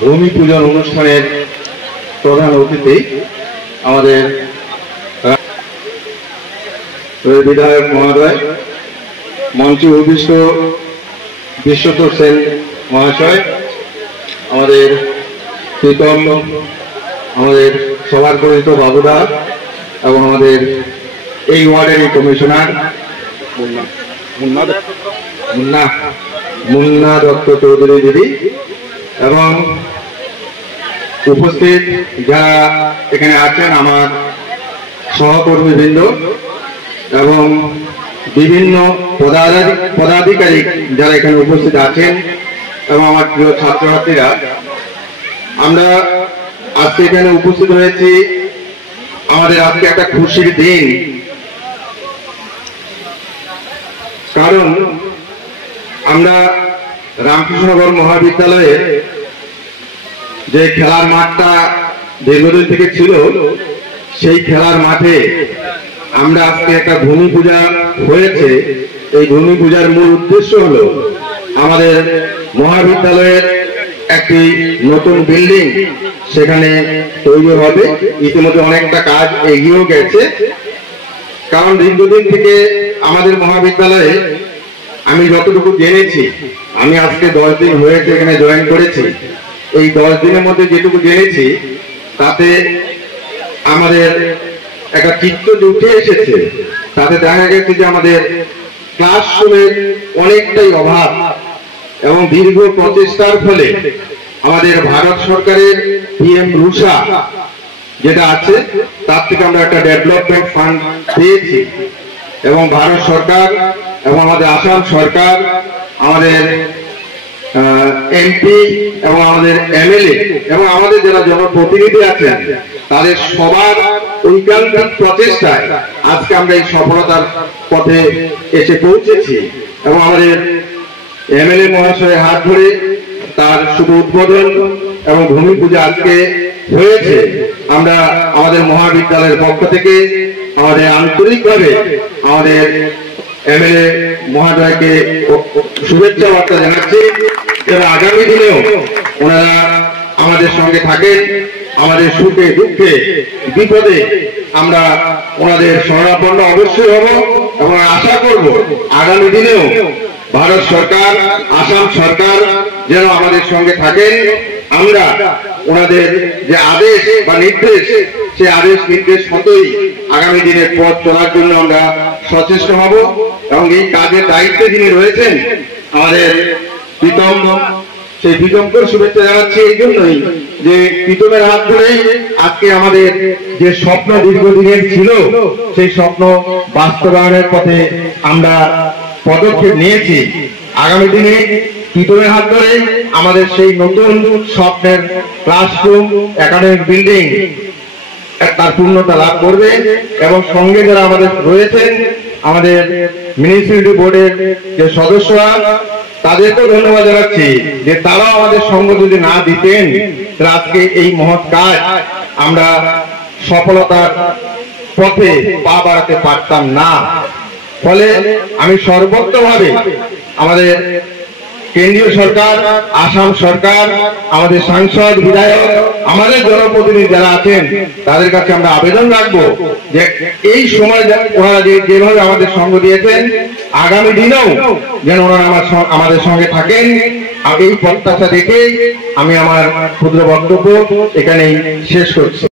ভূমি পূজন অনুষ্ঠানের প্রধান অতিথি আমাদের বিধায়ক মহোদয়, মঞ্চে উপবিষ্ট বিশ্বতোষ সেন মহাশয়, আমাদের প্রীতম, আমাদের সবার পরিচিত বাবুদা এবং আমাদের এই ওয়ার্ডের কমিশনার মুন্না দত্ত চৌধুরী দিদি এবং উপস্থিত যারা এখানে আছেন আমার সহকর্মীবৃন্দ এবং বিভিন্ন পদাধিকারী যারা এখানে উপস্থিত আছেন এবং আমার প্রিয় ছাত্রছাত্রীরা, আমরা আজকে এখানে উপস্থিত হয়েছি। আমাদের আজকে একটা খুশির দিন, কারণ আমরা রামকৃষ্ণনগর মহাবিদ্যালয়ের যে খেলার মাঠটা দীর্ঘদিন থেকে ছিল, সেই খেলার মাঠে আমরা আজকে একটা ভূমি পূজা হয়েছে। এই ভূমি পূজার মূল উদ্দেশ্য হলো আমাদের মহাবিদ্যালয়ের একটি নতুন বিল্ডিং সেখানে তৈরি হবে। ইতিমধ্যে অনেকটা কাজ এগিয়েও গেছে, কারণ দীর্ঘদিন থেকে আমাদের মহাবিদ্যালয়ে আমি যতটুকু জেনেছি, আমি আজকে 10 দিন হয়েছে এখানে জয়েন করেছি, এই 10 দিনের মধ্যে যেটুকু জেনেছি তাতে আমাদের একটা চিত্র উঠে এসেছে। তাতে দেখা গেছে যে আমাদের ক্লাসরুমের অনেকটাই অভাব এবং দীর্ঘ প্রচেষ্টার ফলে আমাদের ভারত সরকারের PM রুষা যেটা আছে তার থেকে আমরা একটা ডেভেলপমেন্ট ফান্ড পেয়েছি এবং ভারত সরকার এবং আমাদের আসাম সরকার, আমাদের MP এবং আমাদের MLA এবং আমাদের যারা জনপ্রতিনিধি আছেন তাদের সবার ঐকান্তিক প্রচেষ্টায় আজকে আমরা এই সফলতার পথে এসে পৌঁছেছি এবং আমাদের MLA মহাশয়ের হাত ধরে তার শুভ উদ্বোধন এবং ভূমি পূজা আজকে হয়েছে। আমরা আমাদের মহাবিদ্যালয়ের পক্ষ থেকে আমাদের আন্তরিকভাবে আমাদের MLA মহোদয়কে শুভেচ্ছা বার্তা জানাচ্ছি, যারা আগামী দিনেও ওনারা আমাদের সঙ্গে থাকেন, আমাদের সুখে দুঃখে বিপদে আমরা ওনাদের শরণাপন্ন অবশ্যই হব এবং আশা করব আগামী দিনেও ভারত সরকার, আসাম সরকার যেন আমাদের সঙ্গে থাকেন। আমরা ওনাদের যে আদেশ বা নির্দেশ, সে আদেশ নির্দেশ মতোই আগামী দিনের পথ চলার জন্য আমরা সচেষ্ট হব এবং এই কাজের দায়িত্বে যিনি রয়েছেন আমাদের প্রীতম, সেই প্রীতমকে শুভেচ্ছা জানাচ্ছি এই জন্যই যে প্রীতমের হাত ধরেই আজকে আমাদের যে স্বপ্ন দীর্ঘদিনের ছিল সেই স্বপ্ন বাস্তবায়নের পথে আমরা পদক্ষেপ নিয়েছি। আগামী দিনে প্রীতমের হাত ধরে আমাদের সেই নতুন স্বপ্নের ক্লাসরুম, একাডেমিক বিল্ডিং তার পূর্ণতা লাভ করবে এবং সঙ্গে যারা আমাদের রয়েছেন, আমাদের মিউনিসিপ্যালিটি বোর্ডের যে সদস্যরা, তাদেরকেও ধন্যবাদ জানাচ্ছি যে তারাও আমাদের সঙ্গ যদি না দিতেন তাহলে আজকে এই মহৎ কাজ আমরা সফলতার পথে পা বাড়াতে পারতাম না। ফলে আমি সর্বোত্তভাবে আমাদের কেন্দ্রীয় সরকার, আসাম সরকার, আমাদের সাংসদ, বিধায়ক, আমাদের জনপ্রতিনিধি যারা আছেন তাদের কাছে আমরা আবেদন রাখবো যে এই সময় ওনারা যেভাবে আমাদের সঙ্গ দিয়েছেন আগামী দিনেও যেন ওনারা আমাদের সঙ্গে থাকেন। এই প্রত্যাশা দেখে আমি আমার ক্ষুদ্র বক্তব্য এখানেই শেষ করছি।